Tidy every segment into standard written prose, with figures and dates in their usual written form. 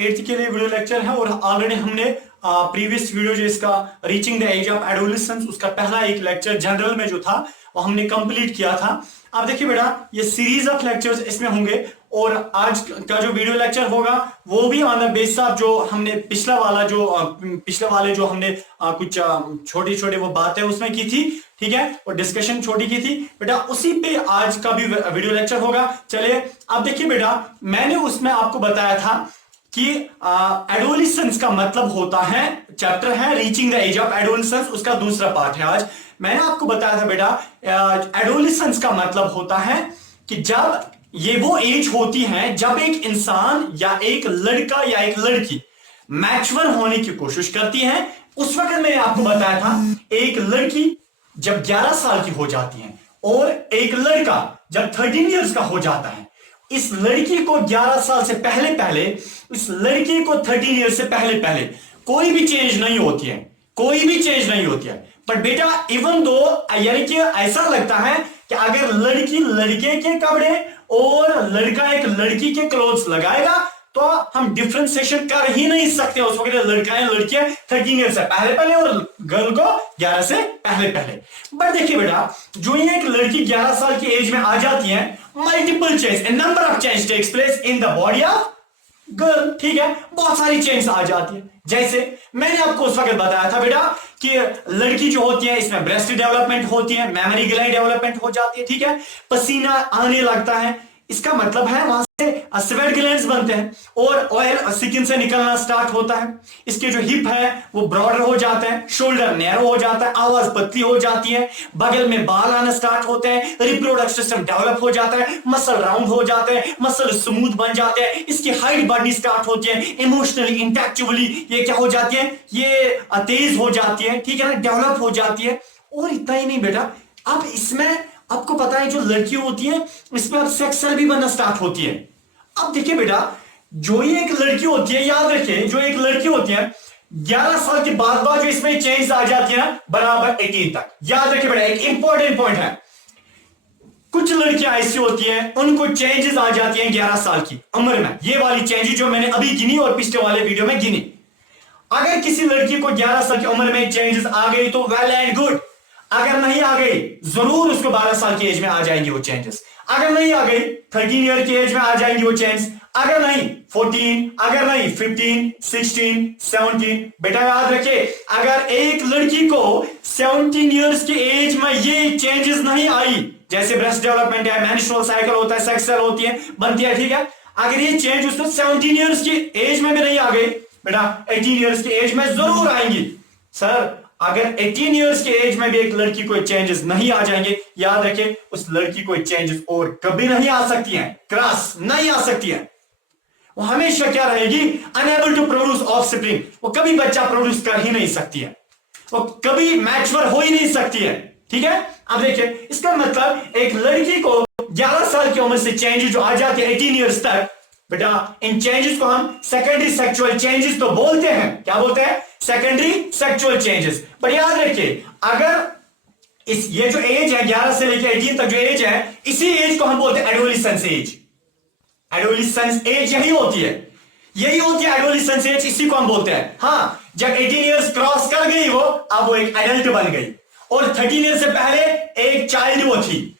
8th के लिए video lecture है और ऑलरेडी हमने प्रीवियस वीडियो जो इसका reaching the age of adolescence उसका पहला एक लेक्चर जनरल में जो था वो हमने कंप्लीट किया था। अब देखिए बेटा ये सीरीज ऑफ लेक्चर्स इसमें होंगे और आज का जो वीडियो लेक्चर होगा वो भी ऑन द बेस ऑफ जो हमने पिछले वाले जो हमने कुछ छोटी छोटी वो बातें उसमें की थी, ठीक है, और डिस्कशन छोटी की थी बेटा, उसी पे आज का भी वीडियो लेक्चर होगा। चलिए अब देखिए बेटा, मैंने उसमें आपको बताया था कि एडोलेसेंस का मतलब होता है, चैप्टर है reaching the age of adolescence, उसका दूसरा पार्ट है आज। मैंने आपको बताया था बेटा एडोलेसेंस का मतलब होता है कि जब ये वो एज होती है जब एक इंसान या एक लड़का या एक लड़की मैच्योर होने की कोशिश करती है। उस वक्त मैंने आपको बताया था एक लड़की जब 11 साल की हो जाती है और एक लड़का जब 13 इयर्स का हो जाता है। इस लड़की को 11 साल से पहले पहले, इस लड़की को 13 इयर्स से पहले पहले कोई भी चेंज नहीं होती है, कोई भी चेंज नहीं होती है। पर बेटा इवन दो यानी कि ऐसा लगता है कि अगर लड़की लड़के के कपड़े और लड़का एक लड़की के क्लोथ्स लगाएगा तो हम डिफरेंशिएशन कर ही नहीं सकते। उस वक्त लड़का है लड़कियां 13 ईयर से पहले पहले और गर्ल को 11 से पहले पहले। बट देखिए बेटा जो ये एक लड़की 11 साल की एज में आ जाती है, multiple change, a number of change takes place in the body of girl, ठीक है, बहुत सारी चेंज आ जाती है। जैसे मैंने आपको उस वक्त बताया था बेटा कि लड़की जो होती है इसमें ब्रेस्ट डेवलपमेंट होती है, मेमोरी ग्लैंड डेवलपमेंट हो जाती है, ठीक है, पसीना आने लगता है, इसका मतलब है वहां से स्वेट ग्लैंड्स बनते हैं और ऑयल स्किन से निकलना स्टार्ट होता है। इसके जो हिप है वो ब्रॉडर हो जाता है, शोल्डर नैरो हो जाता है, आवाज पतली हो जाती है, बगल में बाल आना स्टार्ट होते हैं, रिप्रोडक्टिव सिस्टम डेवलप हो जाता है, मसल राउंड हो जाते हैं, मसल स्मूथ बन जाते हैं, इसकी हाइट बढ़नी स्टार्ट होती है, इमोशनली इंटेलेक्चुअली ये क्या हो जाती है, ये तेज हो जाती है, ठीक है ना, डेवलप हो जाती है। और इतना ही नहीं बेटा, अब इसमें आपको पता है जो लड़की होती है इसमें अब सेक्स सेल भी बनना स्टार्ट होती है। अब देखिए बेटा जो ये एक लड़की होती है, याद रखिए जो एक लड़की होती है 11 साल के बाद जो इसमें चेंज आ जाती है ना बराबर 18 तक। याद रखिए बेटा एक इंपॉर्टेंट पॉइंट है, कुछ लड़कियां ऐसी होती हैं उनको चेंजेस आ जाती हैं 11 साल की उम्र में। ये वाली चेंजेस जो मैंने अभी गिनी और पिछले वाले वीडियो में गिनी, अगर किसी लड़की को 11 साल की उम्र में चेंजेस आ गई तो वेल एंड गुड, अगर नहीं आ गई जरूर उसको 12 साल की एज में आ जाएंगी वो चेंजेस, अगर नहीं आ गई 13 ईयर की एज में आ जाएंगी वो चेंज, अगर नहीं 14, अगर नहीं 15, 16, 17। बेटा याद रखिए अगर एक लड़की को 17 इयर्स की एज में ये चेंजेस नहीं आई, जैसे ब्रेस्ट डेवलपमेंट है, मेंस्ट्रुअल साइकिल होता है, सेक्स सेल होती है, बनती है, ठीक है, अगर ये चेंज उसको 17 इयर्स की एज में भी नहीं आ गई बेटा 18 इयर्स की एज में जरूर आएंगी। सर अगर 18 इयर्स की एज में भी एक लड़की को चेंजेस नहीं आ जाएंगे, याद रखें उस लड़की को चेंजेस और कभी नहीं आ सकती हैं, क्रॉस नहीं आ सकती है, वो हमेशा क्या रहेगी, अनएबल टू प्रोड्यूस ऑफस्प्रिंग, वो कभी बच्चा प्रोड्यूस कर ही नहीं सकती है, वो कभी मैच्योर हो ही नहीं सकती है, ठीक है। अब देखिए इसका मतलब एक लड़की को 11 साल की उम्र से चेंजेस जो आ जाती है 18 इयर्स तक, बेटा इन चेंजेस को हम सेकेंडरी सेक्सुअल चेंजेस तो बोलते हैं, क्या बोलते हैं, सेकेंडरी सेक्सुअल चेंजेस। पर याद रखिए अगर ये जो एज है 11 से लेकर 18 तक जो एज है, इसी एज को हम बोलते हैं एडोलेसेंस एज। एडोलेसेंस एज यही होती है, यही होती है एडोलेसेंस एज, इसी को हम बोलते हैं। हाँ जब 18 इयर्स क्रॉस कर गई वो, अब वो एक एडल्ट बन गई, और 13 ईयर से पहले एक चाइल्ड वो थी,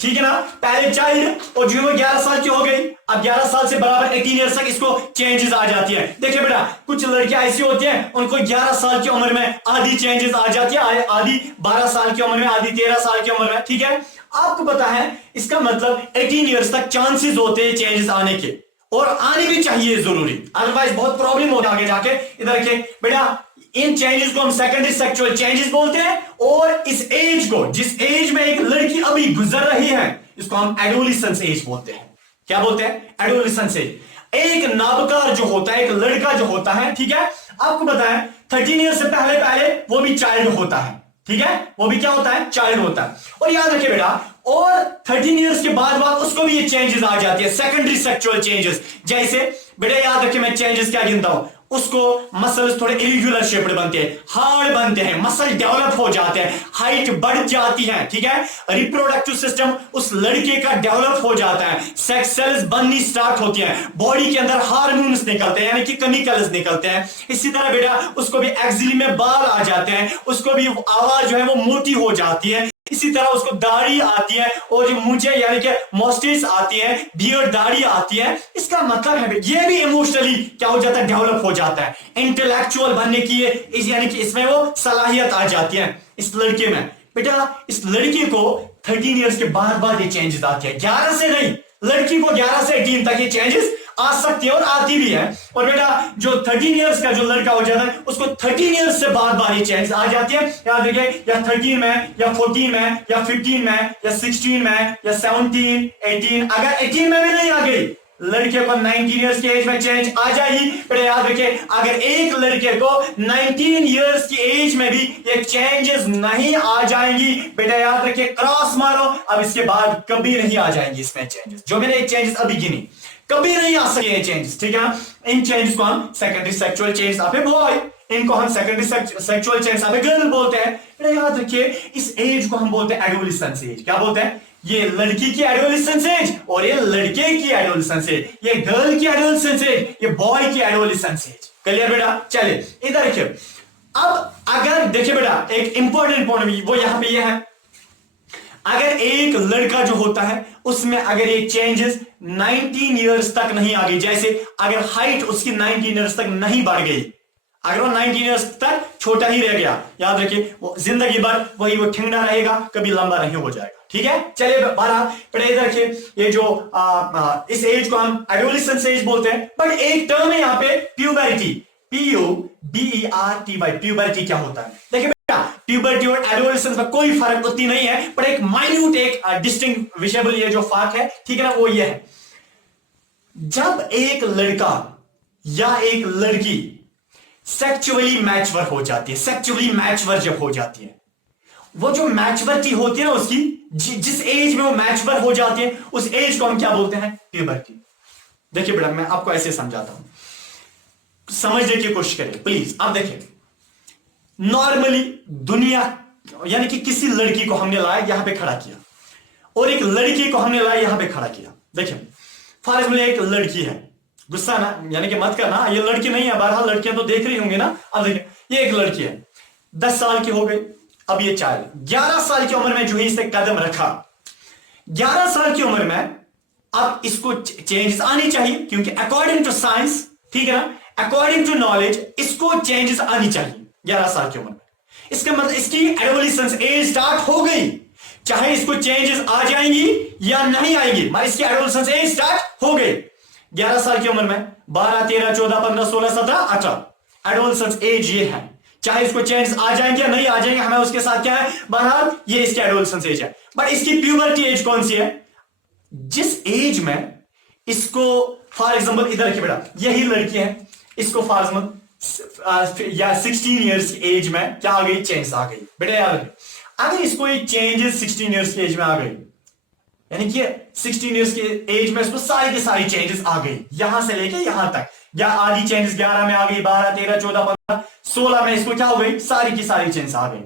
ठीक है ना, पहले चाइल्ड, और जो 11 साल की हो गई, अब 11 साल से बराबर 18 इयर्स तक इसको चेंजेस आ जाती है। देखिए बेटा कुछ लड़कियां ऐसी होती हैं उनको 11 साल की उम्र में आधी चेंजेस आ जाती है, आधी 12 साल की उम्र में, आधी 13 साल की उम्र में, ठीक है। आपको पता है इसका मतलब 18 इयर्स तक चांसेस होते हैं चेंजेस आने के, और आने भी चाहिए जरूरी, अदरवाइज बहुत प्रॉब्लम होता है आगे जाके। इधर देखिए बेटा इन चेंजेस को हम सेकेंडरी सेक्सुअल चेंजेस बोलते हैं, और इस एज को, जिस एज में एक लड़की अभी गुजर रही है, इसको हम एडोलेसेंस एज बोलते हैं। क्या बोलते हैं, एडोलेसेंस एज। एक नाबालिग जो होता है, एक लड़का जो होता है, ठीक है, आपको पता है 13 ईयर से पहले पहले वो भी चाइल्ड होता है, ठीक है, वो भी क्या होता है, चाइल्ड होता है। और याद रखिए बेटा और 13 इयर्स के बाद उसको भी ये चेंजेस आ जाती है, सेकेंडरी सेक्सुअल चेंजेस। जैसे बेटा याद रखिए, मैं चेंजेस क्या गिनता हूं, उसको मसल्स थोड़े इरेगुलर शेप्ड बनते हैं, हार्ड बनते हैं, मसल डेवलप हो जाते हैं, हाइट बढ़ जाती है, ठीक है। रिप्रोडक्टिव सिस्टम उस लड़के का डेवलप हो जाता है, सेक्स सेल्स बननी स्टार्ट होती हैं, बॉडी के अंदर हार्मोन्स निकलते हैं यानी कि केमिकल्स निकलते हैं। इसी तरह बेटा उसको भी एक्सिली में बाल आ जाते हैं, उसको भी आवाज जो है वो मोटी हो जाती है, इसी तरह उसको दाढ़ी आती है और जो मुझे यानी कि मॉस्टेज आती है, बियर्ड दाढ़ी आती है। इसका मतलब है ये भी इमोशनली क्या हो जाता है, डेवलप हो जाता है, इंटेलेक्चुअल बनने की यानी कि इसमें वो सलाहियत आ जाती है इस लड़के में। बेटा इस लड़के को 13 इयर्स के बाद ये चेंजेस आती है, 11 से नहीं, लड़की को 11 से 18 तक ये चेंजेस आ सकती है और आती भी है। और बेटा जो 13 इयर्स का जो लड़का हो जाता है उसको 13 इयर्स से बाद ये चेंज आ जाती है। याद रखिए, या 13 में या 14 में या 15 में या 16 में या 17 18, अगर 18 में भी नहीं आ गई लड़के को 19 इयर्स की एज में चेंज आ जाएगी। बेटा याद रखिए, अगर एक लड़के को 19 इयर्स की एज में भी ये चेंजेस नहीं आ जाएंगी, बेटा याद रखिए क्रॉस मारो, अब इसके बाद कभी नहीं आ जाएंगी इसमें चेंजेस। जो मैंने चेंजेस अभी गिनी कभी नहीं आ सके ये चेंजेस, ठीक है। इन चेंजेस को हम सेकेंडरी सेक्सुअल चेंज आप बॉय, इनको हम सेकेंडरी सेक्सुअल चेंज आप गर्ल बोलते हैं। बेटा याद रखिए, इस एज को हम बोलते हैं एडोलेसेंस एज। क्या बोलते हैं? ये लड़की की एडोलेसेंस एज और ये लड़के की एडोलेसेंस एज, ये गर्ल की एडोलेसेंस एज, ये बॉय की एडोलेसेंस एज। क्लियर बेटा? चलिए इधर देखिए, अब अगर देखिए बेटा एक इंपॉर्टेंट पॉइंट वो यहां पे ये है, अगर एक लड़का जो होता है उसमें अगर ये चेंजेस 19 इयर्स तक नहीं आ गई, जैसे अगर हाइट उसकी 19 इयर्स तक नहीं बढ़ गई, अगर वो 19 इयर्स तक छोटा ही रह गया, याद रखिए वो जिंदगी भर वही वो ठिंगना रहेगा, कभी लंबा नहीं हो जाएगा, ठीक है। चलिए 12 पर इधर रखिए, ये जो इस एज को हम एडोलेसेंस एज बोलते हैं, बट एक टर्म है यहाँ पे प्यूबरिटी, PUBERTY। प्यूबरिटी क्या होता है? देखिए प्यूबर्टी और एडोलेसेंस में कोई फर्क उतनी नहीं है, पर एक माइन्यूट एक डिस्टिंग्विशेबल ये जो फर्क है, ठीक है ना, वो ये है, जब एक लड़का या एक लड़की सेक्सुअली मैच्योर हो जाती है, सेक्सुअली मैच्योर जब हो जाती है, वो जो मैच्योरिटी होती है ना उसकी, जिस एज में वो मैच्योर हो जाती है उस एज को हम क्या बोलते हैं? प्यूबर्टी। देखिए बेटा मैं आपको ऐसे समझाता हूं, समझने की कोशिश करिए प्लीज। अब देखिए, नॉर्मली दुनिया यानी कि किसी लड़की को हमने लाया यहां पे खड़ा किया और एक लड़की को हमने लाया यहां पे खड़ा किया। देखिए फॉर एग्जाम्पल एक लड़की है, गुस्सा ना यानी कि मत करना, ये लड़की नहीं है, बहरहाल लड़कियां तो देख रही होंगी ना। अब देखिए ये एक लड़की है, 10 साल की हो गई, अब ये चाइल्ड 11 साल की उम्र में जो है इसने कदम रखा, 11 साल की उम्र में अब इसको चेंजेस आनी चाहिए, क्योंकि अकॉर्डिंग टू साइंस, ठीक है ना, अकॉर्डिंग टू नॉलेज इसको चेंजेस आनी चाहिए 11 साल की उम्र में। इसका मतलब इसकी एडोलेसेंस एज स्टार्ट हो गई, चाहे इसको चेंजेस आ जाएंगी या नहीं आएंगी, मगर इसकी एडोलेसेंस एज स्टार्ट हो गई 11 साल की उम्र में। 12 13 14 15 16 17 18 एडोलेसेंस एज ये है, चाहे इसको चेंजेस आ जाएंगे या नहीं आ जाएंगे, हमें उसके साथ क्या है, बहरहाल ये इसकी एडोलेसेंस एज है। बट इसकी प्यूबर्टी एज कौन सी है? जिस एज में इसको फॉर एग्जाम्पल इधर की बेटा यही लड़की है, इसको फॉर एग्जाम्पल या 16 इयर्स की एज में क्या आ गई? चेंज आ गई। बेटा याद रखिए, अगर इसको एक चेंजेस 16 इयर्स की एज में आ गई, यानी कि 16 इयर्स की एज में इसको सारी की सारी चेंजेस आ गई, यहां से लेके यहां तक, या आधी चेंजेस 11 में आ गई, 12 13 14 15 16 में इसको क्या हो गई? सारी की सारी चेंजेस आ गई।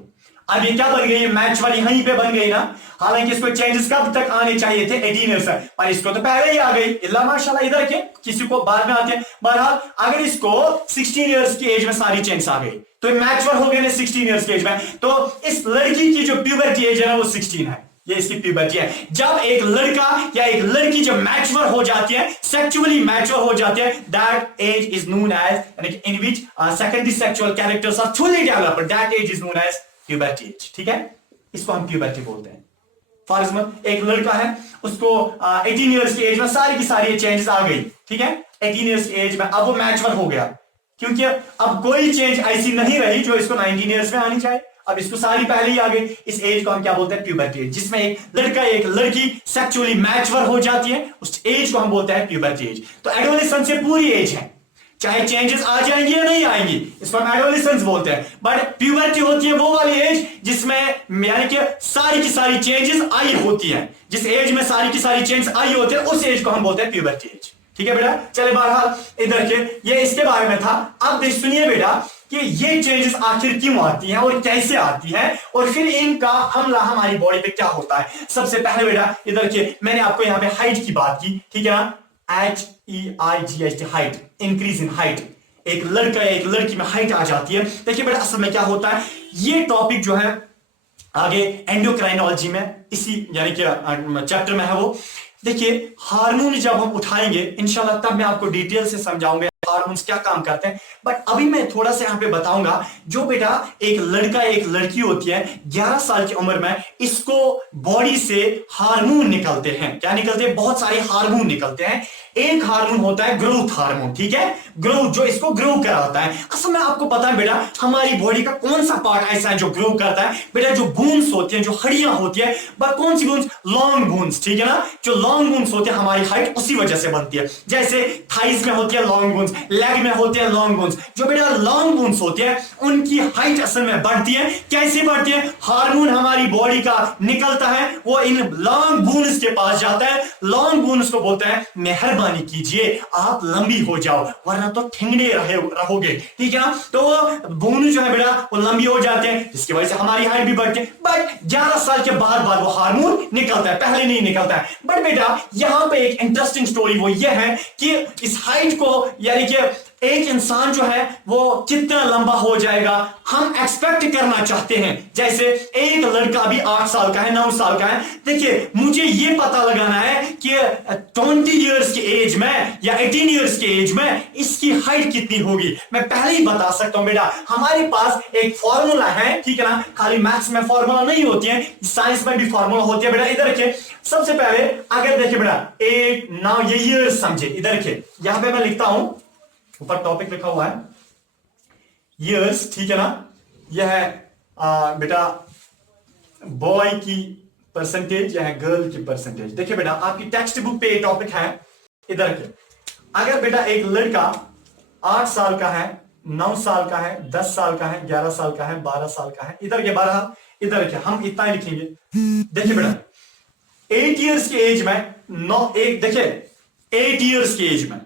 अब ये क्या बन गई? मैच वाली यहीं पे बन गई ना। हालांकि इसको चेंजेस कब तक आने चाहिए थे? 18 ईयर्स तक, पर इसको तो पहले ही आ गई। इल्ला माशाल्लाह इधर के किसी को बाद में आते हैं। बहरहाल अगर इसको 16 इयर्स की एज में सारी चेंजेस आ गई तो मैच्योर हो गए ना 16 इयर्स की एज में, तो इस लड़की की जो प्यूबर्टी एज है ना वो 16 है, ये इसकी प्यूबर्टी है। जब एक लड़का या एक लड़की जब मैच्योर हो जाती है, सेक्सुअली मैच्योर हो जाती है, that age is known as, in which secondary sexual characters are fully developed, that age is known as puberty age, ठीक है। इसको हम प्यूबर्टी बोलते हैं। फॉर एग्जाम्पल एक लड़का है, उसको 18 इयर्स की एज में सारी की सारी चेंजेस आ गई, ठीक है, 18 इयर्स की एज में अब वो मैच्योर हो गया, क्योंकि अब कोई चेंज ऐसी नहीं रही जो इसको 19 इयर्स में आनी चाहिए, अब इसको सारी पहले ही आ गई। इस एज को हम क्या बोलते हैं? Puberty as. जिसमें एक लड़का एक लड़की सेक्सुअली मैच्योर हो जाती है, उस एज को हम बोलते हैं प्यूबर्टी एज। तो एडोलेसेंस से पूरी एज है, चाहे चेंजेस आ जाएंगे या नहीं आएंगी, इसको हम एडोलेसेंस बोलते हैं। बट प्यूबर्टी होती है वो वाली एज जिसमें यानी कि सारी की सारी चेंजेस आई होती हैं, जिस एज में सारी की सारी चेंज आई होती है उस एज को हम बोलते हैं प्यूबर्टी एज। ठीक है बेटा, चले बहरहाल इधर के ये इसके बारे में था। अब सुनिए बेटा कि ये चेंजेस आखिर क्यों आती हैं और कैसे आती हैं और फिर इनका हमला हमारी बॉडी पे क्या होता है। सबसे पहले बेटा इधर के मैंने आपको यहाँ पे हाइट की बात की, ठीक है ना, HEIGHT height, increase in height. एक लड़का या एक लड़की में हाइट आ जाती है। देखिए बेटा असल में क्या होता है, ये टॉपिक जो है आगे एंडोक्राइनोलॉजी में इसी यानी कि चैप्टर में है वो। देखिए हार्मोन जब हम उठाएंगे इंशाल्लाह तब मैं आपको डिटेल से समझाऊंगा हार्मोन्स क्या काम करते हैं। बट अभी मैं थोड़ा सा यहाँ पे बताऊंगा, जो बेटा एक लड़का एक लड़की होती है 11 साल की उम्र में, इसको बॉडी से हार्मोन निकलते हैं। क्या निकलते हैं? बहुत सारे हार्मोन निकलते हैं। एक हार्मोन होता है ग्रोथ हार्मोन, ठीक है, ग्रोथ जो इसको ग्रो कराता है। असल में आपको पता है बेटा हमारी बॉडी का कौन सा पार्ट ऐसा है जो ग्रो करता है? बेटा जो बोन्स होती हैं, जो हड्डियां होती है, बट कौन सी बोन्स? लॉन्ग बोन्स, ठीक है ना, जो लॉन्ग बोन्स होते हैं हमारी हाइट उसी वजह से बनती है। जैसे थाइज में होती है लॉन्ग बोन्स, लेग में होते हैं लॉन्ग बोन्स। जो बेटा लॉन्ग बोन्स होते हैं उनकी हाइट असल में बढ़ती है। कैसे बढ़ती है? हार्मोन हमारी बॉडी का निकलता है, वो इन लॉन्ग बोन्स के पास जाता है। लॉन्ग बोन्स को बोलते हैं मेहरबानी कीजिए आप लंबी हो जाओ वरना तो ठिंगड़े रहोगे, ठीक है ना। तो बोन जो है बेटा वो लंबी हो जाते हैं जिसकी वजह से हमारी हाइट भी बढ़ती है। बट 11 साल के बाद वो हार्मोन निकलता है, पहले नहीं निकलता है। बट बेटा यहां पे एक इंटरेस्टिंग स्टोरी वो ये है कि इस हाइट को यानी कि एक इंसान जो है वो कितना लंबा हो जाएगा हम एक्सपेक्ट करना चाहते हैं। जैसे एक लड़का अभी 8 साल का है, 9 साल का है। देखिए मुझे ये पता लगाना है कि 20 इयर्स की एज में या 18 इयर्स की एज में इसकी हाइट कितनी होगी। मैं पहले ही बता सकता हूं बेटा हमारे पास एक फॉर्मूला है, ठीक है ना। खाली मैथ्स में फॉर्मूला नहीं होती है, साइंस में भी फॉर्मूला होती है बेटा। इधर देखिए सबसे पहले अगर देखिए बेटा एक नाउ ये ईयर्स समझे, इधर देखिए यहां पे मैं लिखता हूं, ऊपर टॉपिक लिखा हुआ है ईयर्स, ठीक है ना। यह है बेटा बॉय की परसेंटेज, यह है गर्ल की परसेंटेज। देखिए बेटा आपकी टेक्स्ट बुक पे ये टॉपिक है। इधर के अगर बेटा एक लड़का 8 साल का है, 9 साल का है, 10 साल का है, 11 साल का है, 12 साल का है, इधर के 12, इधर के हम इतना ही लिखेंगे। देखिए बेटा 8 इयर्स की एज में देखिए 8 इयर्स की एज में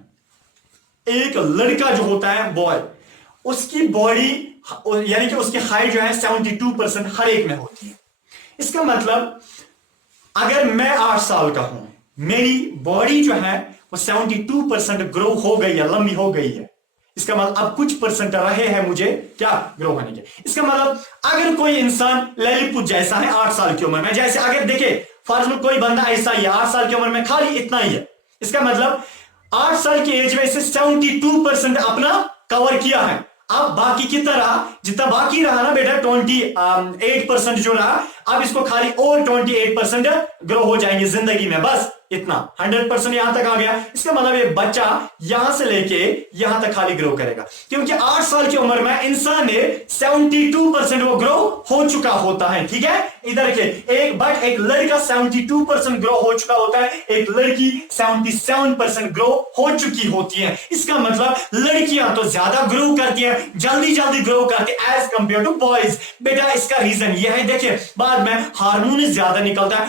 एक लड़का जो होता है बॉय, उसकी बॉडी यानी कि उसकी हाइट जो है 72% हर एक में होती है। इसका मतलब अगर मैं 8 साल का हूं, मेरी बॉडी जो है वो 72% ग्रो हो गई है, लंबी हो गई है। इसका मतलब अब कुछ परसेंट रहे हैं मुझे क्या ग्रो होने के। इसका मतलब अगर कोई इंसान ललितपुर जैसा है 8 साल की उम्र में, जैसे अगर देखे फॉर एग्जाम्पल कोई बंदा ऐसा ही है 8 साल की उम्र में खाली इतना ही है, इसका मतलब 8 साल की एज में इसे 72% अपना कवर किया है। अब बाकी कितना रहा? जितना बाकी रहा ना बेटा 28% जो रहा, अब इसको खाली और 28% ग्रो हो जाएंगे जिंदगी में, बस इतना 100% यहां तक आ गया। इसका मतलब ये बच्चा यहां से लेके यहां तक खाली ग्रो करेगा, क्योंकि 8 साल की उम्र में इंसान ने 72% वो ग्रो हो चुका होता है, ठीक है। इधर के एक लड़का 72% ग्रो हो चुका होता है, एक लड़की 77% ग्रो हो चुकी होती है। इसका मतलब लड़कियां तो ज्यादा ग्रो करती हैं, जल्दी जल्दी ग्रो करती है एज कंपेयर टू बॉयज। बेटा इसका रीजन यह है, देखिए बाद में हार्मोन ज्यादा निकलता है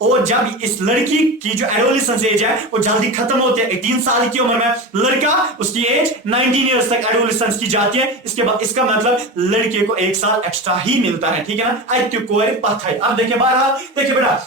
और जब इस लड़की की जो एडोलेसेंस एज है वो जल्दी खत्म होती है। 18 साल की उम्र में लड़का उसकी एज 19 इयर्स तक एडोलेसेंस की जाती है। इसके बाद इसका मतलब लड़के को 1 साल एक्स्ट्रा ही मिलता है, ठीक है ना। अब देखिए बारह, देखिए बेटा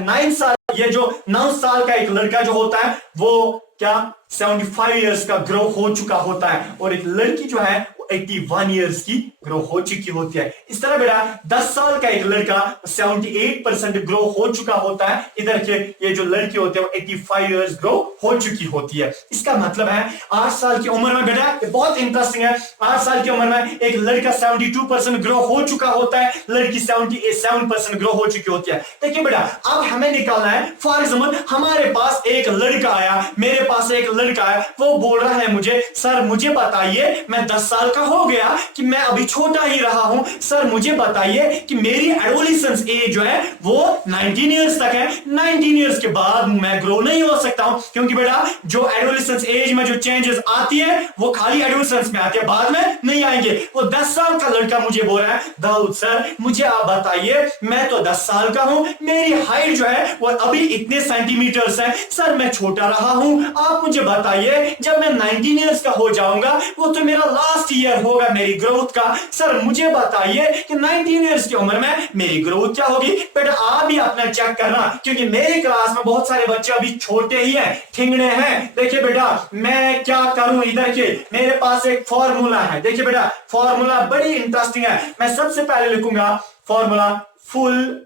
9 साल, ये जो 9 साल का एक लड़का जो होता है वो क्या 75 इयर्स का ग्रो हो चुका होता है, और एक लड़की जो है 81 इयर्स की ग्रो हो चुकी होती है। इस तरह बेटा 10 साल का एक लड़का 78% ग्रो हो चुका होता है। इधर के ये जो लड़की होते हैं वो 85 इयर्स ग्रो हो चुकी होती है। इसका मतलब है 8 साल की उम्र में बेटा बहुत इंटरेस्टिंग है, 8 साल की उम्र में एक लड़का 72% ग्रो हो चुका होता है, लड़की 77% ग्रो हो चुकी होती है। देखिए बेटा अब हमें निकालना है, फॉर एग्जाम्पल हमारे पास एक लड़का आया, मेरे पास एक लड़का है, वो बोल रहा है मुझे सर मुझे बताइए मैं 10 साल का ऐसा हो गया कि मैं अभी छोटा ही रहा हूं, सर मुझे बताइए कि मेरी एडोलेसेंस एज जो है वो 19 ईयर्स तक है, 19 ईयर्स के बाद मैं ग्रो नहीं हो सकता हूं, क्योंकि बेटा जो एडोलेसेंस एज में जो चेंजेस आती है वो खाली एडोलेसेंस में आती है, बाद में नहीं आएंगे। वो 10 साल का लड़का मुझे बोल रहा है, दाऊद सर मुझे आप बताइए, मैं तो 10 साल का हूं, मेरी हाइट जो है वो अभी इतने सेंटीमीटर्स है, सर मैं छोटा रहा हूं, आप मुझे बताइए जब मैं 19 ईयर्स का हो जाऊंगा वो तो मेरा लास्ट ईयर होगा मेरी ग्रोथ का, सर मुझे बताइए कि 19 ईयर्स की उम्र में मेरी ग्रोथ क्या होगी। बेटा आप भी अपना चेक करना, क्योंकि मेरी क्लास में बहुत सारे बच्चे अभी छोटे ही हैं, ठिंगने हैं। देखिए बेटा मैं क्या करूं, इधर के मेरे पास एक फॉर्मूला है, देखिए बेटा फॉर्मूला बड़ी इंटरेस्टिंग है। मैं सबसे पहले लिखूंगा formula, full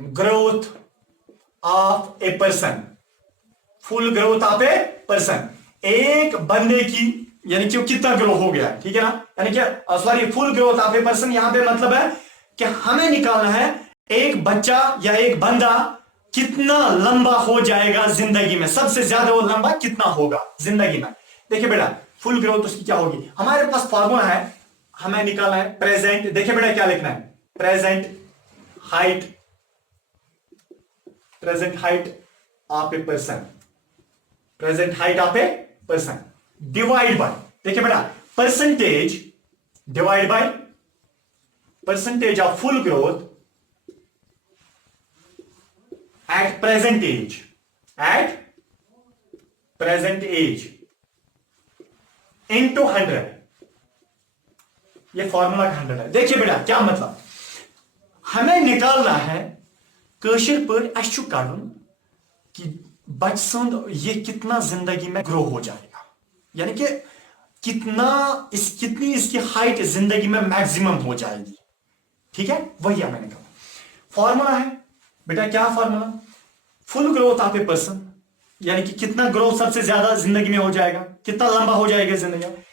growth of a person, full growth of a person, एक बंदे की यानी कि कितना ग्रो हो गया, ठीक है ना, यानी कि sorry full growth of a person, यहां पे मतलब है कि हमें निकालना है एक बच्चा या एक बंदा कितना लंबा हो जाएगा जिंदगी में, सबसे ज्यादा वो लंबा कितना होगा जिंदगी में। देखिए बेटा फुल ग्रोथ उसकी क्या होगी, हमारे पास फॉर्मूला है, हमें निकालना है प्रेजेंट, देखिए बेटा क्या लिखना है, present height, present height of a person, present height of a person divide by, देखिए बेटा percentage divide by percentage of full growth at present age, at present age into 100, ये फॉर्मूला 100 है। देखिए बेटा क्या मतलब, हमें निकालना है कशिर पर अशु करुन कि बच सुंद ये कितना जिंदगी में ग्रो हो जाएगा, यानी कि कितनी इसकी हाइट जिंदगी में मैक्सिमम हो जाएगी, ठीक है, वही हमें निकालना। फॉर्मूला है बेटा क्या formula, full growth of a person, यानी कि कितना ग्रोथ सबसे ज्यादा जिंदगी में हो जाएगा, कितना लंबा हो जाएगा जिंदगी में,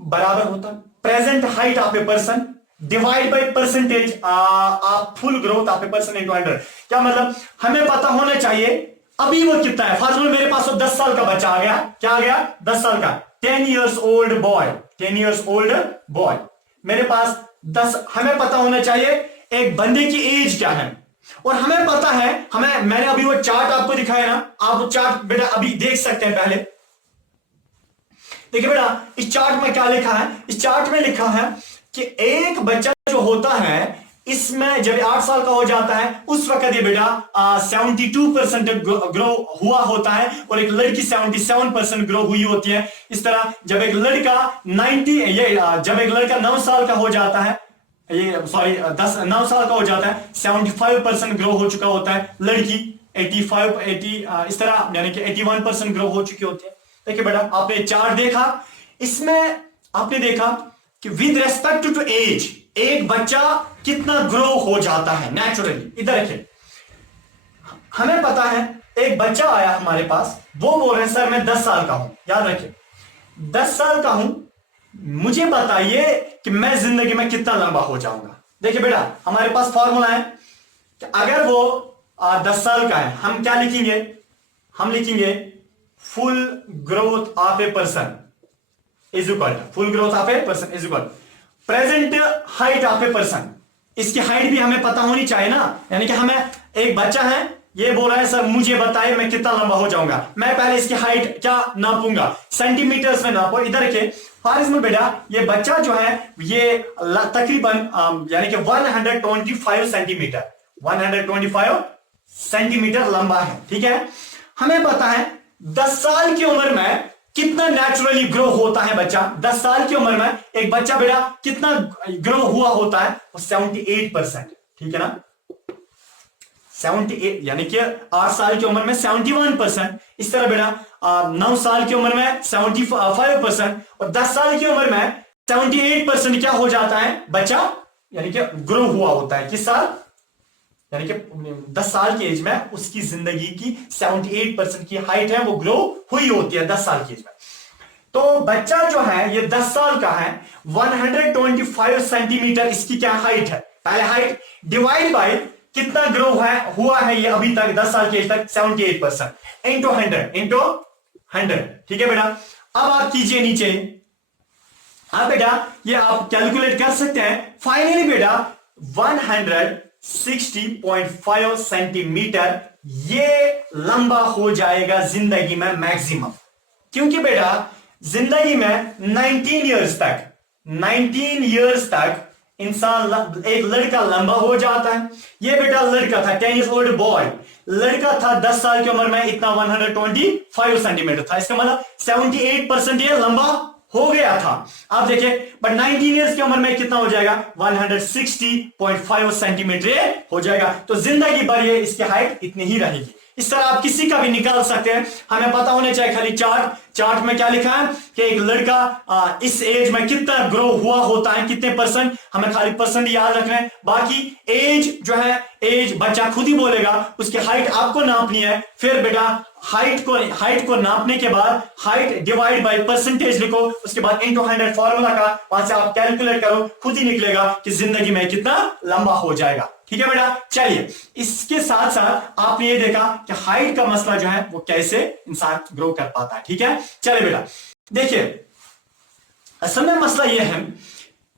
बराबर होता present height of a person divide by percentage of full growth of a person into 100। क्या मतलब, हमें पता होना चाहिए अभी वो कितना है। फॉर्मूला मेरे पास 10 साल का बच्चा आ गया, क्या आ गया 10 साल का, 10 years old boy, 10 years old boy, मेरे पास 10, हमें पता होना चाहिए एक बंदे की एज क्या है, और हमें पता है, मैंने अभी वो चार्ट आपको दिखाया ना, आप वो चार्ट बेटा अभी देख सकते हैं पहले। देखिए बेटा इस चार्ट में क्या लिखा है, इस चार्ट में लिखा है कि एक बच्चा जो होता है इसमें जब 8 साल का हो जाता है उस वक्त ये बेटा 72% ग्रो हुआ होता है, और एक लड़की 77% ग्रो हुई होती है। इस तरह जब एक लड़का 9 साल का हो जाता है, ये सॉरी 9 साल का हो जाता है 75% ग्रो हो चुका होता है, लड़की 80 इस तरह यानी कि 81% ग्रो हो चुकी होती है। देखिए बेटा आपने चार्ट देखा, इसमें आपने देखा कि विद रेस्पेक्ट टू एज एक बच्चा कितना ग्रो हो जाता है नेचुरली। इधर देखिए हमें पता है एक बच्चा आया हमारे पास, वो बोल रहे हैं सर मैं 10 साल का हूं, याद रखिए 10 साल का हूं, मुझे बताइए कि मैं जिंदगी में कितना लंबा हो जाऊंगा। देखिए बेटा हमारे पास फॉर्मूला है कि अगर वो 10 साल का है, हम क्या लिखेंगे, हम लिखेंगे full growth of a person is equal, full growth of a person is equal present height of a person. इसकी हाइट भी हमें पता होनी चाहिए ना, यानी कि हमें एक बच्चा है ये बोल रहा है सर मुझे बताइए मैं कितना लंबा हो जाऊंगा, मैं पहले इसकी हाइट क्या नापूंगा, सेंटीमीटर्स में नापो। इधर के फॉर एग्जांपल बेटा ये बच्चा जो है ये तकरीबन यानी कि 125 सेंटीमीटर 125 सेंटीमीटर लंबा है, ठीक है। हमें पता है 10 साल की उम्र में कितना नेचुरली ग्रो होता है बच्चा, 10 साल की उम्र में एक बच्चा बेटा कितना ग्रो हुआ होता है, 78%, ठीक है ना, 78 यानी कि 8 साल की उम्र में 71%, इस तरह बेटा 9 साल की उम्र में 75% और 10 साल की उम्र में 78% क्या हो जाता है बच्चा, यानी कि ग्रो हुआ होता है। किस साल, यानी कि 10 साल की एज में उसकी जिंदगी की 78% की हाइट है वो ग्रो हुई होती है 10 साल की एज में। तो बच्चा जो है ये 10 साल का है, 125 सेंटीमीटर इसकी क्या हाइट है, पहले हाइट डिवाइड बाय कितना ग्रो हुआ है ये अभी तक 10 साल की एज तक 78% इंटू 100, ठीक है बेटा। अब आप कीजिए नीचे हाँ बेटा, ये आप कैलकुलेट कर सकते हैं। फाइनली बेटा 160.5 सेंटीमीटर ये लंबा हो जाएगा जिंदगी में मैक्सिमम। क्योंकि बेटा जिंदगी में 19 इयर्स तक इंसान, एक लड़का लंबा हो जाता है। ये बेटा लड़का था 10 years old बॉय, लड़का था 10 साल की उम्र में, इतना 125 सेंटीमीटर था। इसका मतलब 78% ये लंबा हो गया था। आप देखिए, बट 19 इयर्स की उम्र में कितना हो जाएगा? 160.5 सेंटीमीटर हो जाएगा। तो जिंदगी भर ये इसकी हाइट इतनी ही रहेगी। इस तरह आप किसी का भी निकाल सकते हैं। हमें पता होने चाहिए खाली चार्ट में क्या लिखा है कि एक लड़का इस एज में कितना ग्रो हुआ होता है, कितने परसेंट, हमें खाली परसेंट याद रखना है। बाकी एज जो है, एज बच्चा खुद ही बोलेगा, उसकी हाइट आपको नापनी है। फिर बेटा हाइट को नापने के बाद हाइट डिवाइड बाय परसेंटेज लिखो, उसके बाद इनटू 100 फॉर्मूला का, वहां से आप कैलकुलेट करो, खुद ही निकलेगा कि जिंदगी में कितना लंबा हो जाएगा। ठीक है बेटा, चलिए इसके साथ साथ आपने ये देखा कि हाइट का मसला जो है वो कैसे इंसान ग्रो कर पाता है। ठीक है, चलिए बेटा देखिए, असल में मसला ये है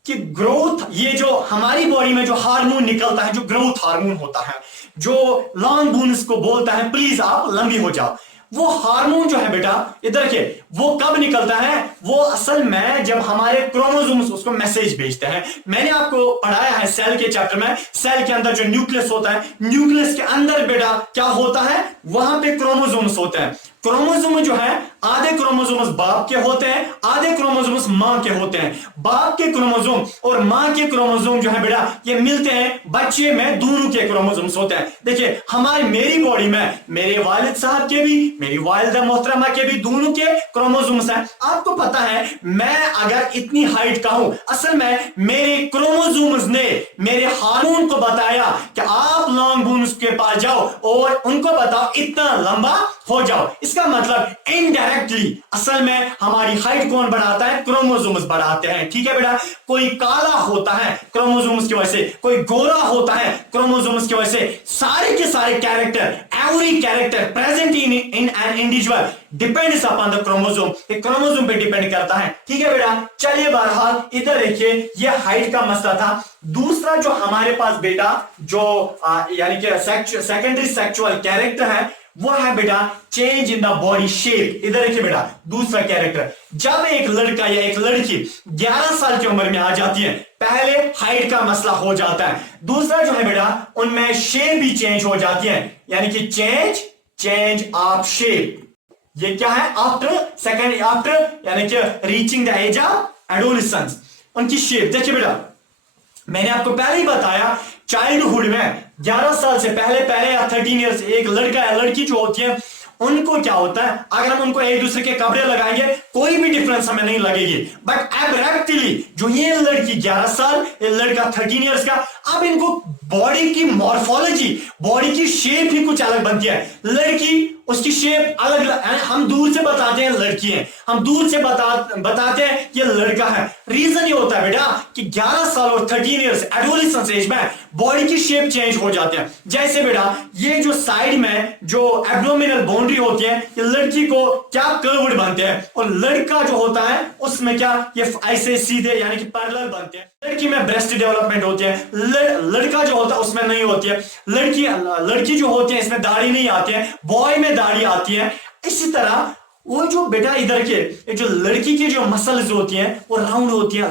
कि ग्रोथ, ये जो हमारी बॉडी में जो हार्मोन निकलता है, जो ग्रोथ हार्मोन होता है, जो लॉन्ग बोन्स को बोलता है प्लीज आप लंबी हो जाओ, वो हार्मोन जो है बेटा, इधर के, वो कब निकलता है? वो असल में जब हमारे क्रोमोसोम्स उसको मैसेज भेजते हैं। मैंने आपको पढ़ाया है सेल के चैप्टर में, सेल के अंदर जो न्यूक्लियस होता है, न्यूक्लियस के अंदर बेटा क्या होता है? वहां पे क्रोमोसोम्स होते हैं। क्रोमोसोम जो है, आधे क्रोमोसोम्स बाप के होते हैं, आधे क्रोमोसोम्स मां के होते हैं। बाप के क्रोमोसोम और मां के क्रोमोसोम जो है बेटा, ये मिलते हैं बच्चे में, दोनों के क्रोमोसोम्स होते हैं। देखिए मेरी बॉडी में मेरे वालिद साहब के भी, मेरी वालिदा मोहतरमा के भी, दोनों के क्रोमोसोम्स हैं। आपको पता है, मैं अगर इतनी हाइट का हूं, असल में मेरे क्रोमोसोम्स ने मेरे हार्मोन को बताया कि आप लॉन्ग बोन्स के पास जाओ और उनको बताओ इतना लंबा हो जाओ। इसका मतलब इनडायरेक्टली असल में हमारी हाइट कौन बढ़ाता है? क्रोमोसोम्स बढ़ाते हैं। ठीक है बेटा, कोई काला होता है क्रोमोसोम्स की वजह से, कोई गोरा होता है क्रोमोसोम्स की वजह से। सारे के सारे character, every character present in an individual depends upon the chromosome, chromosome पे डिपेंड करता है। ठीक है बेटा, चलिए बहरहाल इधर देखिए, ये हाइट का मसला था। दूसरा जो हमारे पास बेटा जो यानी कि सेकेंडरी सेक्सुअल कैरेक्टर है, वो है बेटा change in the body shape. इधर देखिए बेटा, दूसरा कैरेक्टर, जब एक लड़का या एक लड़की 11 साल की उम्र में आ जाती है, पहले हाइट का मसला हो जाता है। दूसरा जो है बेटा, उनमें शेप भी चेंज हो जाती है, यानी कि चेंज ऑफ शेप। ये क्या है? आफ्टर यानी कि reaching the age of adolescence, उनकी शेप। देखिए बेटा, मैंने आपको पहले ही बताया, चाइल्डहुड में 11 साल से पहले या 13 ईयर्स, एक लड़का या लड़की जो होती है, उनको क्या होता है, अगर हम उनको एक दूसरे के कपड़े लगाएंगे कोई भी डिफरेंस हमें नहीं लगेगी। बट एब्रैप्टली जो ये लड़की 11 साल, ये लड़का 13 ईयर्स का, अब इनको बॉडी की मॉर्फोलॉजी, बॉडी की शेप ही कुछ अलग बनती है। लड़की, उसकी शेप अलग, हम दूर से बताते हैं लड़की है, हम दूर से बताते हैं ये लड़का है। रीजन ये होता है बेटा कि 11 साल और 13 ईयर्स एडोलेसेंस एज में बॉडी की शेप चेंज हो जाते हैं। जैसे बेटा ये जो साइड में जो एब्डोमिनल बाउंड्री होती है, ये लड़की को क्या कर्व्ड बनते हैं, और लड़का जो होता है उसमें क्या ये ऐसे सीधे यानी कि पैरेलल बनते हैं। लड़की में ब्रेस्ट डेवलपमेंट होती है, लड़का जो होता है उसमें नहीं होती है। लड़की जो होती है इसमें दाढ़ी नहीं आती है, बॉय में दाढ़ी आती है। इसी तरह वो जो बेटा इधर के जो लड़की की जो मसल्स होती हैं वो राउंड होती है,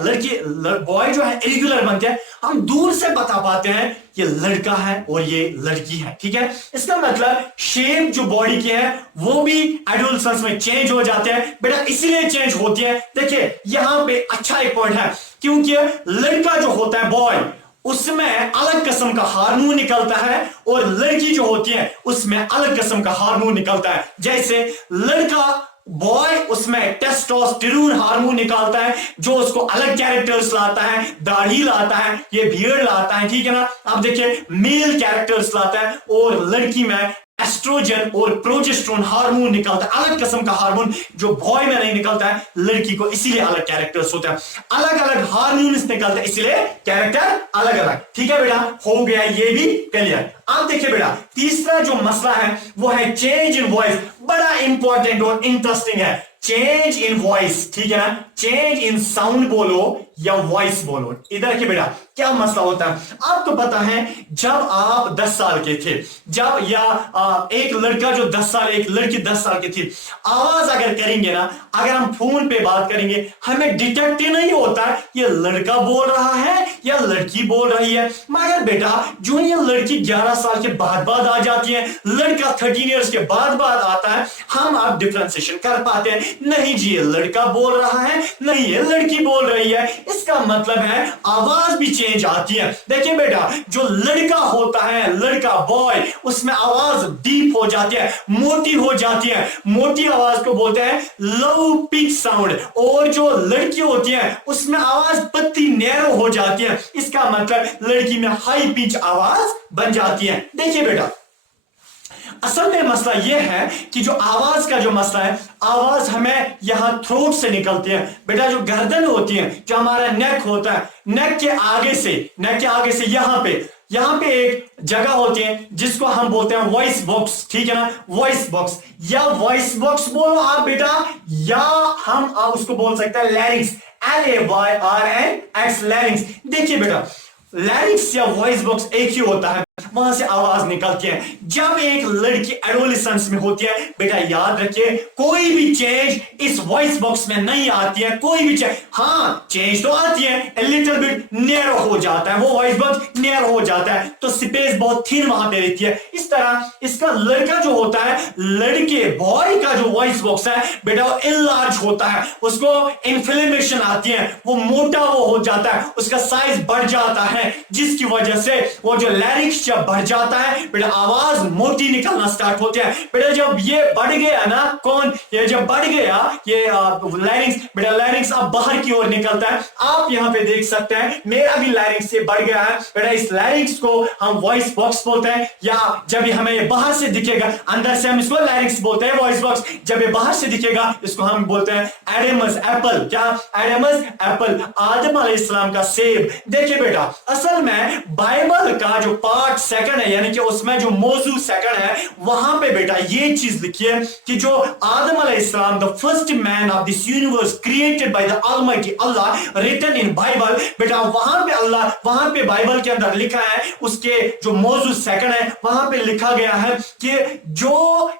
बॉय जो है इरेगुलर बनते हैं। हम दूर से बता पाते हैं ये लड़का है और ये लड़की है। ठीक है, इसका मतलब शेप जो बॉडी की है वो भी एडोलेसेंस में चेंज हो जाते हैं बेटा, इसीलिए चेंज होती है। देखिए यहां पे अच्छा एक पॉइंट है, क्योंकि लड़का जो होता है बॉय, उसमें अलग किस्म का हार्मोन निकलता है, और लड़की जो होती है उसमें अलग किस्म का हार्मोन निकलता है। जैसे लड़का बॉय, उसमें टेस्टोस्टेरोन हार्मोन निकालता है जो उसको अलग कैरेक्टर्स लाता है, दाढ़ी लाता है, ये बियर्ड लाता है। ठीक है ना, आप देखिए मेल कैरेक्टर्स लाता है, और लड़की में एस्ट्रोजन और प्रोजेस्टेरोन हार्मोन निकलता है, अलग किस्म का हार्मोन जो बॉय में नहीं निकलता है, लड़की को, इसीलिए अलग कैरेक्टर्स होते हैं। अलग अलग हार्मोन्स निकलते हैं, इसीलिए कैरेक्टर अलग अलग। ठीक है बेटा, हो गया ये भी क्लियर। अब देखिए बेटा, तीसरा जो मसला है वो है चेंज इन वॉइस। बड़ा इंपॉर्टेंट और इंटरेस्टिंग है। चेंज इन वॉइस, ठीक है ना, चेंज इन साउंड बोलो या वॉइस बोलो। इधर के बेटा क्या मसला होता है, आपको पता है जब आप 10 साल के थे, जब या एक लड़का जो 10 साल, एक लड़की 10 साल की थी, आवाज अगर करेंगे ना, अगर हम फोन पे बात करेंगे, हमें डिटेक्ट ही नहीं होता ये लड़का बोल रहा है या लड़की बोल रही है। मगर बेटा जो ये लड़की 11 साल के बाद आ जाती है, लड़का 13 इयर्स के बाद आता है, हम आप डिफरेंशिएशन कर पाते हैं, नहीं जी ये लड़का बोल रहा है, नहीं ये लड़की बोल रही है। इसका मतलब है आवाज भी चेंज आती है। देखिए बेटा जो लड़का होता है, लड़का बॉय, उसमें आवाज डीप हो जाती है, मोटी हो जाती है, मोटी आवाज को बोलते हैं लो पिच साउंड, और जो लड़की होती है उसमें आवाज पतली नैरो हो जाती है, इसका मतलब लड़की में हाई पिच आवाज बन जाती है। देखिए बेटा असल में मसला यह है कि जो आवाज का जो मसला है, आवाज हमें यहां थ्रोट से निकलती है। बेटा जो गर्दन होती है, जो हमारा नेक होता है, नेक के आगे से यहां पे एक जगह होती है जिसको हम बोलते हैं वॉइस बॉक्स, ठीक है ना, वॉइस बॉक्स या वॉइस बॉक्स बोलो आप बेटा, या हम उसको बोल सकते हैं लैरिंक्स, LAYRNX लैरिंक्स। देखिए बेटा लैरिंक्स या वॉइस बॉक्स एक ही होता है, वहां से आवाज निकलती है। जब एक लड़की एडोलेसेंस में होती है, बेटा याद रखिए कोई भी चेंज इस वॉइस बॉक्स में नहीं आती है, कोई भी चेंज, हाँ चेंज तो आती है, लिटिल बिट नैरो हो जाता है, वो वॉइस बॉक्स नैरो हो जाता है, तो स्पेस बहुत थिन वहां पे रहती है। इस तरह इसका लड़का जो होता है, लड़के बॉय का जो वॉइस बॉक्स है बेटा वो इनलार्ज होता है, उसको इन्फ्लेमेशन आती है, वो मोटा वो हो जाता है, उसका साइज बढ़ जाता है, जिसकी वजह से वो जो लैरिंक्स जब बढ़ जाता है बेटा आवाज मोटी निकलना स्टार्ट होती है। बेटा जब ये बढ़ गया ना, ये जब बढ़ गया ये लैरिंक्स, बेटा लैरिंक्स अब बाहर की ओर निकलता है। आप यहां पे देख सकते हैं मेरा भी लैरिंक्स से बढ़ गया है। बेटा इस लैरिंक्स को हम वॉइस बॉक्स बोलते हैं, या जब हमें ये बाहर से दिखेगा, अंदर से हम इसको लैरिंक्स बोलते हैं वॉइस बॉक्स, जब ये बाहर से दिखेगा इसको हम बोलते हैं एडेमस एप्पल। क्या एडेमस एप्पल, आदम अलैहिस्सलाम का सेब। देखिए बेटा असल में बाइबल का जो पार्ट सेकंड है, यानी कि उसमें जो मौजू सेकंड है, वहां पे बेटा ये चीज लिखी है कि जो आदम अलैहिस्सलाम the first man of this universe created by the almighty Allah written in Bible. बेटा वहां पे बाइबल के अंदर लिखा है, उसके जो मौजू सेकंड है वहां पे लिखा गया है कि जो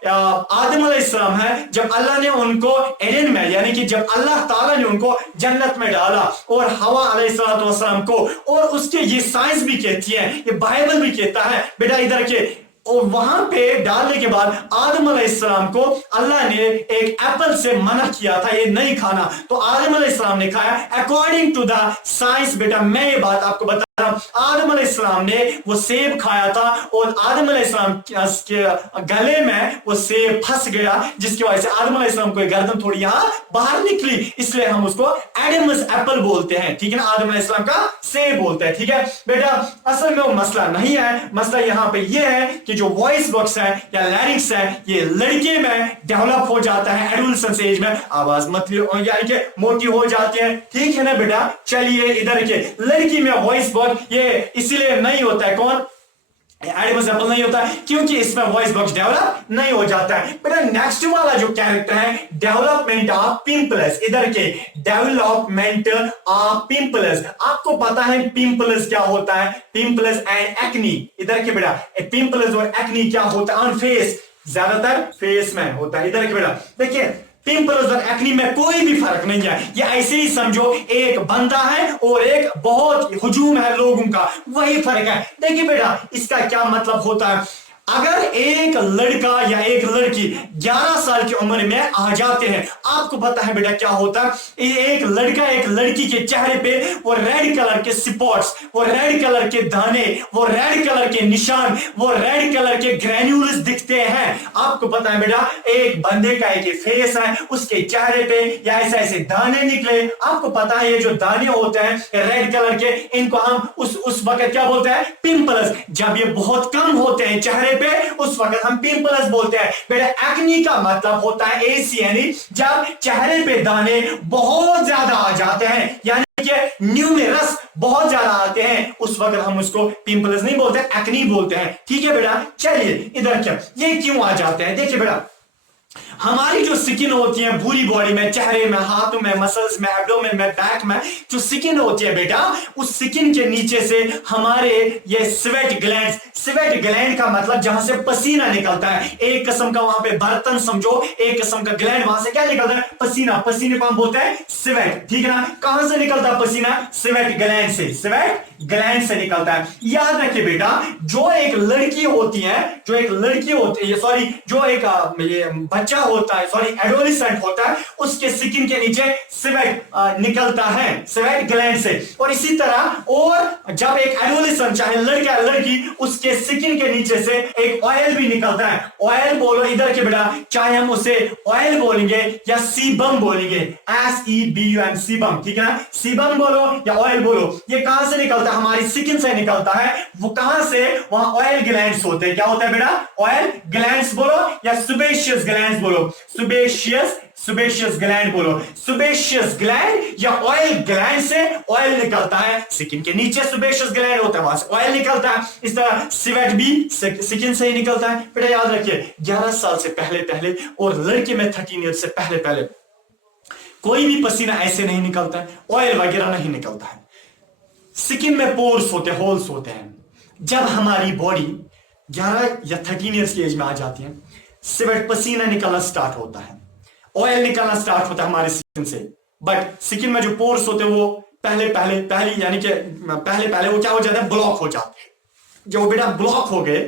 आदम अलैहिस्सलाम है, जब अल्लाह ने उनको एडन में, यानी कि जब अल्लाह ताला ने उनको जन्नत में डाला, और हवा अलैहिस्सलाम को, और उसके ये साइंस भी कहती है, ये बाइबल भी कहता है बेटा इधर के, और वहां पे डालने के बाद आदम अलैहिस्सलाम को अल्लाह ने एक एप्पल से मना किया था, ये नहीं खाना, तो आदम अलैहिस्सलाम ने खाया अकॉर्डिंग टू द साइंस। बेटा मैं ये बात आपको बता रहा हूं, आदम अलैहिस्सलाम ने वो सेब खाया था, और आदम अलैहिस्सलाम के गले में वो सेब फंस गया, जिसकी वजह से आदम अलैहिस्सलाम को गर्दन थोड़ी यहां बाहर निकली, इसलिए हम उसको एडमस एप्पल बोलते हैं, ठीक है ना, आदम अलैहिस्सलाम का सेब बोलते हैं। ठीक है बेटा असल में वो मसला नहीं है, मसला यहां पे ये है कि जो वॉइस बॉक्स है या लैरिंक्स है, ये लड़के में डेवलप हो जाता है, एडोलेसेंस एज में आवाज यानी कि मोटी हो जाती है, ठीक है ना बेटा। चलिए इधर के लड़की में वॉइस बॉक्स ये इसीलिए नहीं होता है, कौन एडमस एप्पल नहीं होता है, क्योंकि इसमें वॉइस बॉक्स डेवलप नहीं हो जाता है। बेटा नेक्स्ट वाला जो कैरेक्टर है डेवलपमेंट ऑफ पिंपल्स, इधर के डेवलपमेंट ऑफ पिंपल्स, आपको पता है पिंपल्स क्या होता है, पिंपल्स एंड एक्नी। इधर के बेटा पिंपल्स और एक्नी क्या होता है ऑन फेस, ज्यादातर फेस में होता है। इधर के बेटा देखिए पिंपल्स और एक्नी में कोई भी फर्क नहीं है, ये ऐसे ही समझो एक बंदा है और एक बहुत हुजूम है लोगों का, वही फर्क है। देखिए बेटा इसका क्या मतलब होता है, अगर एक लड़का या एक लड़की 11 साल की उम्र में आ जाते हैं, आपको पता है बेटा क्या होता है, एक लड़का एक लड़की के चेहरे पे वो रेड कलर के स्पॉट्स, वो रेड कलर के दाने, वो रेड कलर के निशान, वो रेड कलर के ग्रैन्यूल्स दिखते हैं। आपको पता है बेटा एक बंदे का एक फेस है, उसके चेहरे पे या ऐसे ऐसे दाने निकले, आपको पता है ये जो दाने होते हैं रेड कलर के, इनको हम उस वक्त क्या बोलते हैं, पिंपल्स। जब ये बहुत कम होते हैं चेहरे पे, उस वक्त हम पिंपल्स बोलते हैं। बेटा एक्नी का मतलब होता है एसियनी, जब चेहरे पे दाने बहुत ज्यादा आ जाते हैं, यानी कि न्यूमेरस बहुत ज्यादा आते हैं, उस वक्त हम उसको पिंपल्स नहीं बोलते, एक्नी बोलते हैं। ठीक है बेटा चलिए इधर क्या ये क्यों आ जाते हैं, देखिए बेटा हमारी जो स्किन होती है पूरी बॉडी में, चेहरे में, हाथों में, मसल्स में, एब्डोमेन में, बैक में जो स्किन होती है बेटा, उस स्किन के नीचे से हमारे ये स्वेट ग्लैंड का मतलब जहां से पसीना निकलता है, एक किस्म का वहां पे बर्तन समझो, एक किस्म का ग्लैंड, वहां से क्या निकलता है? पसीना। पसीने को हम बोलते हैं स्वेट, ठीक है ना? कहां से निकलता है पसीना? स्वेट ग्लैंड से, स्वेट ग्लैंड से निकलता है। याद रखिए बेटा, जो एक लड़की होती है, जो एक बच्चा होता है, सॉरी एडोलेसेंट होता है, उसके स्किन के नीचे स्वेट निकलता है, स्वेट ग्लैंड से। और इसी तरह और जब एक एडोलेसेंट, चाहे लड़का या लड़की, उसके स्किन के नीचे से एक ऑयल भी निकलता है। ऑयल बोलो इधर के बेटा, चाहे हम उसे ऑयल बोलेंगे या सीबम बोलेंगे, SEBUM, सीबम, ठीक है ना? सीबम बोलो या ऑयल बोलो, ये कहां से निकलता है? हमारी स्किन से निकलता है। वो कहां से? वहां ऑयल ग्लैंड्स होते हैं। क्या होता है बेटा? ऑयल ग्लैंड्स बोलो या सुबेशियस ग्लैंड्स बोलो, सुबेशियस ग्लैंड बोलो। सुबेशियस ग्लैंड या ऑयल ग्लैंड से ऑयल निकलता है, स्किन के नीचे सुबेशियस ग्लैंड होता है, वहां से ऑयल निकलता है। इस तरह स्वेट भी स्किन से ही निकलता है। बेटा याद रखिए, 11 साल से पहले और लड़के में 13 ईयर से पहले कोई भी पसीना ऐसे नहीं निकलता है, ऑयल वगैरह नहीं निकलता है। स्किन में पोर्स होते, होल्स होते हैं। जब हमारी बॉडी 11 या 13 ईयर्स की एज में आ जाती है, स्वेट, पसीना निकलना स्टार्ट होता है, ऑयल निकलना स्टार्ट होता है हमारे स्किन से। बट स्किन में जो पोर्स होते हैं वो पहले यानी कि पहले वो क्या हो जाता है? ब्लॉक हो जाते हैं। जो बेटा ब्लॉक हो गए,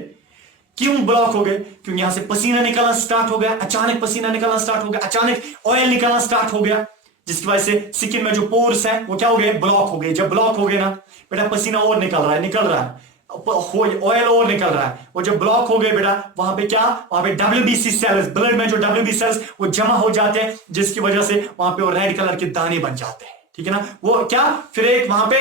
क्यों ब्लॉक हो गए? क्योंकि यहां से पसीना निकलना स्टार्ट हो गया, अचानक पसीना निकलना स्टार्ट हो गया, अचानक ऑयल निकलना स्टार्ट हो गया, जिसकी वजह से स्किन में जो पोर्स है वो क्या हो गए? ब्लॉक हो गए। जब ब्लॉक हो गए ना बेटा, पसीना और निकल रहा है, ऑयल और निकल रहा है। वो जो ब्लॉक हो गए बेटा, वहां पे क्या? वहां पे WBC सेल्स, ब्लड में जो WBC सेल्स वो जमा हो जाते हैं, जिसकी वजह से वहां पे वो रेड कलर के दाने बन जाते हैं, ठीक है ना? वो क्या फिर एक वहां पे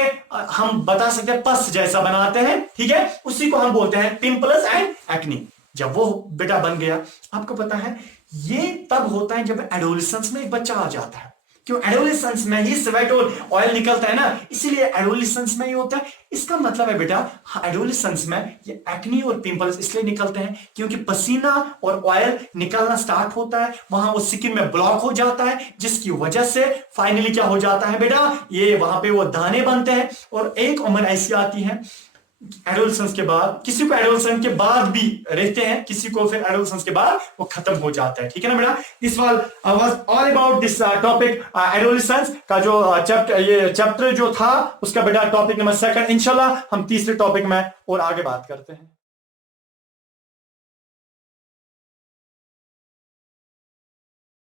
हम बता सकते हैं पस जैसा बनाते हैं, ठीक है? उसी को हम बोलते हैं पिंपल्स एंड एक्ने। जब वो बेटा बन गया, आपको पता है ये तब होता है जब एडोलेसेंस में एक बच्चा आ जाता है। क्यों? एडोलेसेंस में ही स्वेट और ऑयल निकलता है ना, इसीलिए एडोलेसेंस में ही होता है। इसका मतलब है बेटा, एडोलेसेंस में ये एक्ने और पिंपल्स इसलिए निकलते हैं क्योंकि पसीना और ऑयल निकलना स्टार्ट होता है, वहां वो स्किन में ब्लॉक हो जाता है, जिसकी वजह से फाइनली क्या हो जाता है बेटा? ये वहां पे वो दाने बनते हैं। और एक उम्र ऐसी आती है एडोलेसेंस के बाद, किसी को एडोलेसेंस के बाद भी रहते हैं, किसी को फिर एडोलेसेंस के बाद वो खत्म हो जाता है, ठीक है ना बेटा? This was all about this topic adolescence का जो चैप्टर जो था उसका बेटा टॉपिक नंबर 2। इंशाल्लाह हम तीसरे टॉपिक में और आगे बात करते हैं।